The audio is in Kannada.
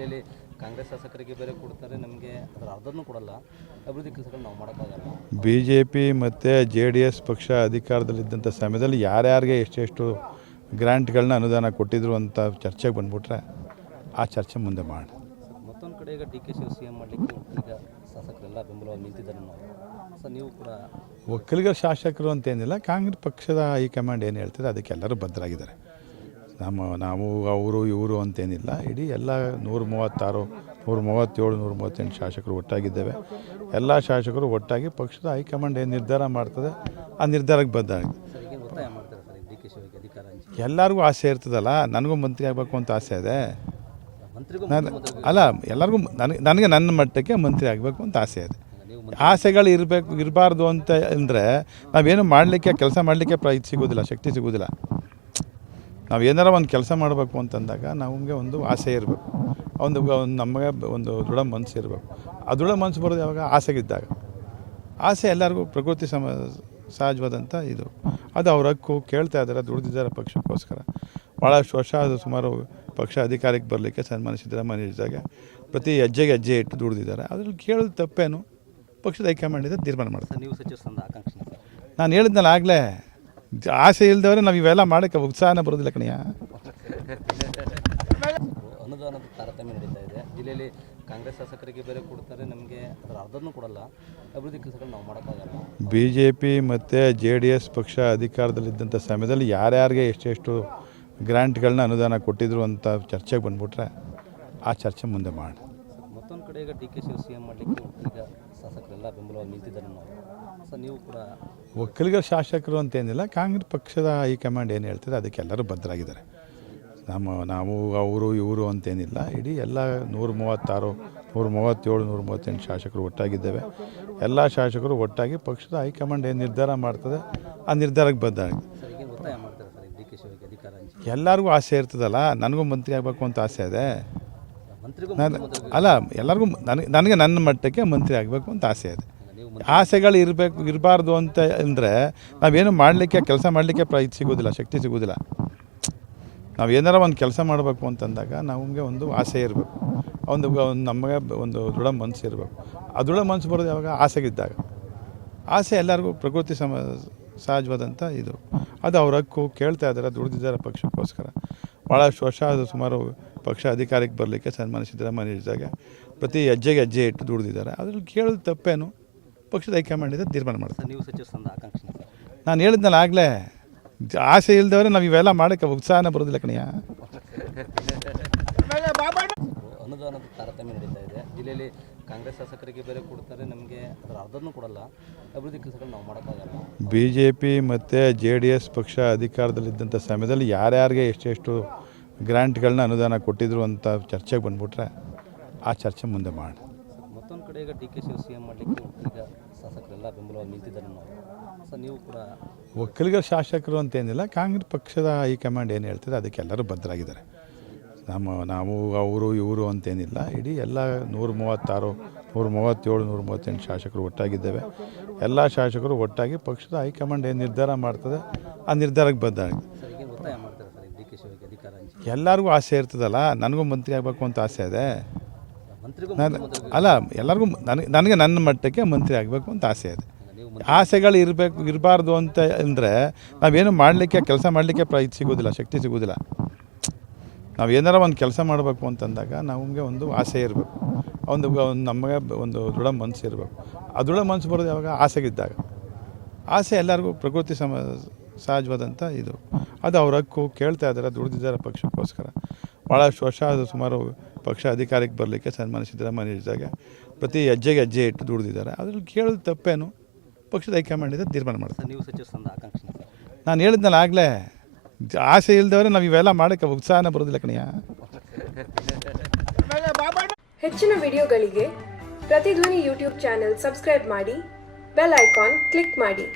ಜಿಲ್ಲೆಯಲ್ಲಿ ಕಾಂಗ್ರೆಸ್ ಶಾಸಕರಿಗೆ ಬೇರೆ ಕೊಡ್ತಾರೆ ನಮಗೆ ಅದರ ಅರ್ಧನೂ ಕೊಡಲ್ಲ. ಅಭಿವೃದ್ಧಿ ಕೆಲಸಗಳು ನಾವು ಮಾಡೋಕ್ಕಾಗಲ್ಲ. ಬಿ ಜೆ ಪಿ ಮತ್ತು ಜೆ ಡಿ ಎಸ್ ಪಕ್ಷ ಅಧಿಕಾರದಲ್ಲಿದ್ದಂಥ ಸಮಯದಲ್ಲಿ ಯಾರ್ಯಾರಿಗೆ ಎಷ್ಟೆಷ್ಟು ಗ್ರ್ಯಾಂಟ್ಗಳನ್ನ ಅನುದಾನ ಕೊಟ್ಟಿದ್ರು ಅಂತ ಚರ್ಚೆಗೆ ಬಂದ್ಬಿಟ್ರೆ ಆ ಚರ್ಚೆ ಮುಂದೆ ಮಾಡಿ. ಮತ್ತೊಂದು ಕಡೆ ಈಗ D K Shiva C M ಮಾಡಲಿಕ್ಕೆ ಈಗ ಶಾಸಕರೆಲ್ಲ ಬೆಂಬಲವಾಗಿ ನಿಂತಿದ್ದಾರೆ ನಾವು ಸರ್ ನೀವು ಕೂಡ ಒಕ್ಕಲಿಗರ ಶಾಸಕರು ಅಂತೇನಿಲ್ಲ ಕಾಂಗ್ರೆಸ್ ಪಕ್ಷದ ಹೈಕಮಾಂಡ್ ಏನು ಹೇಳ್ತದೆ ಅದಕ್ಕೆ ಎಲ್ಲರೂ ಬದ್ಧರಾಗಿದ್ದಾರೆ. ನಮ್ಮ, ನಾವು, ಅವರು, ಇವರು ಅಂತೇನಿಲ್ಲ. ಇಡೀ ಎಲ್ಲ ನೂರ ಮೂವತ್ತಾರು ನೂರ ಮೂವತ್ತೇಳು ನೂರ ಮೂವತ್ತೆಂಟು ಶಾಸಕರು ಒಟ್ಟಾಗಿದ್ದೇವೆ. ಎಲ್ಲ ಶಾಸಕರು ಒಟ್ಟಾಗಿ ಪಕ್ಷದ ಹೈಕಮಾಂಡ್ ಏನು ನಿರ್ಧಾರ ಮಾಡ್ತದೆ, ಆ ನಿರ್ಧಾರಕ್ಕೆ ಬದ್ಧ ಸರ್ ಈಗೇನು ಒತ್ತಾಯ ಮಾಡ್ತಾರೆ ಸರ್ ಡಿ ಕೆ ಶಿವಗೆ ಅಧಿಕಾರ ಹಂಚಿ ಎಲ್ಲರಿಗೂ ಆಸೆ ಇರ್ತದಲ್ಲ, ನನಗೂ ಮಂತ್ರಿ ಆಗಬೇಕು ಅಂತ ಆಸೆ ಇದೆ. ಅಲ್ಲ, ಎಲ್ಲರಿಗೂ ನನಗೆ ನನಗೆ ನನ್ನ ಮಟ್ಟಕ್ಕೆ ಮಂತ್ರಿ ಆಗಬೇಕು ಅಂತ ಆಸೆ ಇದೆ. ಆಸೆಗಳು ಇರಬೇಕು, ಇರಬಾರ್ದು ಅಂತ ಅಂದರೆ ನಾವೇನು ಮಾಡಲಿಕ್ಕೆ, ಕೆಲಸ ಮಾಡಲಿಕ್ಕೆ ಪ್ರಯತ್ನ ಸಿಗೋದಿಲ್ಲ, ಶಕ್ತಿ ಸಿಗೋದಿಲ್ಲ. ನಾವು ಏನಾರ ಒಂದು ಕೆಲಸ ಮಾಡಬೇಕು ಅಂತಂದಾಗ ನಮಗೆ ಒಂದು ಆಸೆ ಇರಬೇಕು. ಒಂದು ನಮಗೆ ಒಂದು ದೃಢ ಮನಸ್ಸು ಇರಬೇಕು. ಆ ದೃಢ ಮನಸ್ಸು ಬರೋದು ಯಾವಾಗ? ಆಸೆಗಿದ್ದಾಗ. ಆಸೆ ಎಲ್ಲರಿಗೂ ಪ್ರಕೃತಿ ಸಮ ಸಹಜವಾದಂಥ ಇದು. ಅದು ಅವ್ರ ಹಕ್ಕು. ಕೇಳ್ತಾ ಇದ್ದಾರೆ ದುಡಿದಿದ್ದಾರೆ ಪಕ್ಷಕ್ಕೋಸ್ಕರ. ಭಾಳಷ್ಟು ವರ್ಷ ಅದು ಸುಮಾರು ಪಕ್ಷ ಅಧಿಕಾರಕ್ಕೆ ಬರಲಿಕ್ಕೆ ಸನ್ಮಾನ ಸಿದ್ದರಾಮಯ್ಯ ಇದ್ದಾಗ ಪ್ರತಿ ಹೆಜ್ಜೆಗೆ ಹೆಜ್ಜೆ ಇಟ್ಟು ದುಡಿದಿದ್ದಾರೆ. ಅದ್ರಲ್ಲಿ ಕೇಳೋದು ತಪ್ಪೇನು? ಪಕ್ಷದ ಹೈಕಮಾಂಡಿಂದ ತೀರ್ಮಾನ ಮಾಡ್ತಾರೆ. ನಾನು ಹೇಳಿದ್ನಲ್ಲ ಆಗಲೇ. ಆಸೆ ಇಲ್ದವ್ರೆ ನಾವು ಇವೆಲ್ಲ ಮಾಡೋಕ್ಕೆ ಉತ್ಸಾಹನ ಬರೋದಿಲ್ಲ ಕಣಿಯ ಅನುದಾನದ ತಾರತಮ್ಯ ನಡೀತಾ ಇದೆ. ಜಿಲ್ಲೆಯಲ್ಲಿ ಕಾಂಗ್ರೆಸ್ ಶಾಸಕರಿಗೆ ಬೇರೆ ಕೊಡ್ತಾರೆ ನಮಗೆ ಅದರ ಅರ್ಧನೂ ಕೊಡಲ್ಲ. ಅಭಿವೃದ್ಧಿ ಕೆಲಸಗಳು ನಾವು ಮಾಡೋಕ್ಕಾಗಲ್ಲ. ಬಿ ಜೆ ಪಿ ಮತ್ತು ಜೆ ಡಿ ಎಸ್ ಪಕ್ಷ ಅಧಿಕಾರದಲ್ಲಿದ್ದಂಥ ಸಮಯದಲ್ಲಿ ಯಾರ್ಯಾರಿಗೆ ಎಷ್ಟೆಷ್ಟು ಗ್ರ್ಯಾಂಟ್ಗಳನ್ನ ಅನುದಾನ ಕೊಟ್ಟಿದ್ರು ಅಂತ ಚರ್ಚೆಗೆ ಬಂದ್ಬಿಟ್ರೆ ಆ ಚರ್ಚೆ ಮುಂದೆ ಮಾಡಿ. ಮತ್ತೊಂದು ಕಡೆ ಈಗ D K Shiva C M ಮಾಡಲಿಕ್ಕೆ ಈಗ ಶಾಸಕರೆಲ್ಲ ಬೆಂಬಲವಾಗಿ ನಿಂತಿದ್ದಾರೆ ಸರ್ ನೀವು ಕೂಡ ಒಕ್ಕಲಿಗರ ಶಾಸಕರು ಅಂತೇನಿಲ್ಲ ಕಾಂಗ್ರೆಸ್ ಪಕ್ಷದ ಹೈಕಮಾಂಡ್ ಏನು ಹೇಳ್ತದೆ ಅದಕ್ಕೆ ಎಲ್ಲರೂ ಬದ್ಧರಾಗಿದ್ದಾರೆ. ನಮ್ಮ ನಾವು ಅವರು ಇವರು ಅಂತೇನಿಲ್ಲ ಇಡೀ ಎಲ್ಲ ನೂರ ಮೂವತ್ತಾರು ನೂರ ಮೂವತ್ತೇಳು ನೂರ ಮೂವತ್ತೆಂಟು ಶಾಸಕರು ಒಟ್ಟಾಗಿದ್ದೇವೆ. ಎಲ್ಲ ಶಾಸಕರು ಒಟ್ಟಾಗಿ ಪಕ್ಷದ ಹೈಕಮಾಂಡ್ ಏನು ನಿರ್ಧಾರ ಮಾಡ್ತದೆ ಆ ನಿರ್ಧಾರಕ್ಕೆ ಬದ್ಧ ಎಲ್ಲರಿಗೂ ಆಸೆ ಇರ್ತದಲ್ಲ ನನಗೂ ಮಂತ್ರಿ ಆಗಬೇಕು ಅಂತ ಆಸೆ ಇದೆ. ನಾನು ಅಲ್ಲ ಎಲ್ಲರಿಗೂ ನನಗೆ ನನಗೆ ನನ್ನ ಮಟ್ಟಕ್ಕೆ ಮಂತ್ರಿ ಆಗಬೇಕು ಅಂತ ಆಸೆ ಇದೆ. ಆಸೆಗಳು ಇರಬೇಕು ಇರಬಾರ್ದು ಅಂತ ಅಂದರೆ ನಾವೇನು ಮಾಡಲಿಕ್ಕೆ ಕೆಲಸ ಮಾಡಲಿಕ್ಕೆ ಪ್ರ ಇದು ಸಿಗೋದಿಲ್ಲ ಶಕ್ತಿ ಸಿಗೋದಿಲ್ಲ. ನಾವು ಏನಾರ ಒಂದು ಕೆಲಸ ಮಾಡಬೇಕು ಅಂತಂದಾಗ ನಮಗೆ ಒಂದು ಆಸೆ ಇರಬೇಕು. ಒಂದು ಒಂದು ನಮಗೆ ಒಂದು ದೃಢ ಮನಸ್ಸು ಇರಬೇಕು. ಆ ದೃಢ ಮನಸ್ಸು ಬರೋದು ಯಾವಾಗ? ಆಸೆಗಿದ್ದಾಗ. ಆಸೆ ಎಲ್ಲರಿಗೂ ಪ್ರಕೃತಿ ಸಮ ಸಹಜವಾದಂಥ ಇದು. ಅದು ಅವ್ರ ಹಕ್ಕು ಕೇಳ್ತಾ ಇದ್ದಾರೆ ದುಡಿದಿದ್ದಾರೆ ಪಕ್ಷಕ್ಕೋಸ್ಕರ. ಭಾಳಷ್ಟು ವರ್ಷ ಅದು ಸುಮಾರು ಪಕ್ಷ ಅಧಿಕಾರಕ್ಕೆ ಬರಲಿಕ್ಕೆ ಸನ್ಮಾನ ಸಿದ್ದರಾಮಯ್ಯ ಇದ್ದಾಗ ಪ್ರತಿ ಹೆಜ್ಜೆಗೆ ಹೆಜ್ಜೆ ಇಟ್ಟು ದುಡಿದಿದ್ದಾರೆ. ಅದ್ರಲ್ಲಿ ಕೇಳೋದು ತಪ್ಪೇನು? ಪಕ್ಷದ ಹೈಕಮಾಂಡಿಂದ ತೀರ್ಮಾನ ಮಾಡ್ತಾರೆ. ನೀವು ನಾನು ಹೇಳಿದ್ನಲ್ಲ ಆಗಲೇ ಆಸೆ ಇಲ್ದವ್ರೆ ನಾವು ಇವೆಲ್ಲ ಮಾಡೋಕ್ಕೆ ಉತ್ಸಾಹನ ಬರೋದಿಲ್ಲ ಕಣಿಯ. ಅನುದಾನದ ತಾರತಮ್ಯ ನಡೀತಾ ಇದೆ. ಜಿಲ್ಲೆಯಲ್ಲಿ ಕಾಂಗ್ರೆಸ್ ಶಾಸಕರಿಗೆ ಬೇರೆ ಕೊಡ್ತಾರೆ ನಮಗೆ ಅದರ ಅರ್ಧನೂ ಕೊಡಲ್ಲ. ಅಭಿವೃದ್ಧಿ ಕೆಲಸಗಳು ನಾವು ಮಾಡೋಕ್ಕಾಗಲ್ಲ. ಬಿ ಜೆ ಪಿ ಮತ್ತು ಜೆ ಡಿ ಎಸ್ ಪಕ್ಷ ಅಧಿಕಾರದಲ್ಲಿದ್ದಂಥ ಸಮಯದಲ್ಲಿ ಯಾರ್ಯಾರಿಗೆ ಎಷ್ಟೆಷ್ಟು ಗ್ರ್ಯಾಂಟ್ಗಳನ್ನ ಅನುದಾನ ಕೊಟ್ಟಿದ್ರು ಅಂತ ಚರ್ಚೆಗೆ ಬಂದ್ಬಿಟ್ರೆ ಆ ಚರ್ಚೆ ಮುಂದೆ ಮಾಡಿ. ಮತ್ತೊಂದು ಕಡೆ ಈಗ D K Shiva C M ಮಾಡಲಿಕ್ಕೆ ಈಗ ಶಾಸಕರೆಲ್ಲ ಬೆಂಬಲವಾಗಿ ನಿಂತಿದ್ದಾರೆ ಸರ್ ನೀವು ಕೂಡ ಒಕ್ಕಲಿಗರ ಶಾಸಕರು ಅಂತೇನಿಲ್ಲ ಕಾಂಗ್ರೆಸ್ ಪಕ್ಷದ ಹೈಕಮಾಂಡ್ ಏನು ಹೇಳ್ತದೆ ಅದಕ್ಕೆ ಎಲ್ಲರೂ ಬದ್ಧರಾಗಿದ್ದಾರೆ. ನಮ್ಮ ನಾವು ಅವರು ಇವರು ಅಂತೇನಿಲ್ಲ ಇಡೀ ಎಲ್ಲ ನೂರ ಮೂವತ್ತಾರು ನೂರ ಮೂವತ್ತೇಳು ನೂರ ಮೂವತ್ತೆಂಟು ಶಾಸಕರು ಒಟ್ಟಾಗಿದ್ದೇವೆ. ಎಲ್ಲ ಶಾಸಕರು ಒಟ್ಟಾಗಿ ಪಕ್ಷದ ಹೈಕಮಾಂಡ್ ಏನು ನಿರ್ಧಾರ ಮಾಡ್ತದೆ ಆ ನಿರ್ಧಾರಕ್ಕೆ ಬದ್ಧರಾಗಿದೆ ಸರ್ ಈಗೇನು ಒತ್ತಾಯ ಮಾಡ್ತಾರೆ ಸರ್ ಡಿ ಕೆ ಶಿವಗೆ ಅಧಿಕಾರ ಹಂಚಿ ಎಲ್ಲರಿಗೂ ಆಸೆ ಇರ್ತದಲ್ಲ ನನಗೂ ಮಂತ್ರಿ ಆಗಬೇಕು ಅಂತ ಆಸೆ ಇದೆ. ನಾನು ಅಲ್ಲ ಎಲ್ಲರಿಗೂ ನನಗೆ ನನಗೆ ನನ್ನ ಮಟ್ಟಕ್ಕೆ ಮಂತ್ರಿ ಆಗಬೇಕು ಅಂತ ಆಸೆ ಇದೆ. ಆಸೆಗಳು ಇರಬೇಕು ಇರಬಾರ್ದು ಅಂತ ಅಂದರೆ ನಾವೇನು ಮಾಡಲಿಕ್ಕೆ ಕೆಲಸ ಮಾಡಲಿಕ್ಕೆ ಪ್ರ ಇದು ಸಿಗೋದಿಲ್ಲ ಶಕ್ತಿ ಸಿಗೋದಿಲ್ಲ. ನಾವು ಏನಾರ ಒಂದು ಕೆಲಸ ಮಾಡಬೇಕು ಅಂತಂದಾಗ ನಮಗೆ ಒಂದು ಆಸೆ ಇರಬೇಕು. ಒಂದು ಒಂದು ನಮಗೆ ಒಂದು ದೃಢ ಮನಸ್ಸು ಇರಬೇಕು. ಆ ದೃಢ ಮನಸ್ಸು ಬರೋದು ಯಾವಾಗ? ಆಸೆಗಿದ್ದಾಗ. ಆಸೆ ಎಲ್ಲರಿಗೂ ಪ್ರಕೃತಿ ಸಮ ಸಹಜವಾದಂಥ ಇದು. ಅದು ಅವ್ರ ಹಕ್ಕು ಕೇಳ್ತಾ ಇದ್ದಾರೆ ದುಡ್ದಿದ್ದಾರೆ ಪಕ್ಷಕ್ಕೋಸ್ಕರ. ಭಾಳಷ್ಟು ವರ್ಷ ಅದು ಸುಮಾರು ಪಕ್ಷ ಅಧಿಕಾರಕ್ಕೆ ಬರಲಿಕ್ಕೆ ಸನ್ಮಾನ ಸಿದ್ದರಾಮಯ್ಯ ಇದ್ದಾಗ ಪ್ರತಿ ಹೆಜ್ಜೆಗೆ ಹೆಜ್ಜೆ ಇಟ್ಟು ದುಡಿದಿದ್ದಾರೆ. ಅದ್ರಲ್ಲಿ ಕೇಳೋದು ತಪ್ಪೇನು? ಪಕ್ಷದ ಹೈಕಮಾಂಡ್ ಇದೆ ತೀರ್ಮಾನ ಮಾಡ್ತಾರೆ. ನೀವು ಸಚಿವ ಸ್ಥಾನದ ಆಕಾಂಕ್ಷಿ ನಾನು ಹೇಳಿದ್ನಲ್ಲ ಆಗಲೇ ಆಸೆ ಇಲ್ದವ್ರೆ ನಾವು ಇವೆಲ್ಲ ಮಾಡೋಕ್ಕೆ ಉತ್ಸಾಹನ ಬರೋದಿಲ್ಲ ಕಣಿಯ. ಹೆಚ್ಚಿನ ವಿಡಿಯೋಗಳಿಗೆ ಪ್ರತಿಧ್ವನಿ ಯೂಟ್ಯೂಬ್ ಚಾನೆಲ್ ಸಬ್ಸ್ಕ್ರೈಬ್ ಮಾಡಿ ಬೆಲ್ ಐಕಾನ್ ಕ್ಲಿಕ್ ಮಾಡಿ.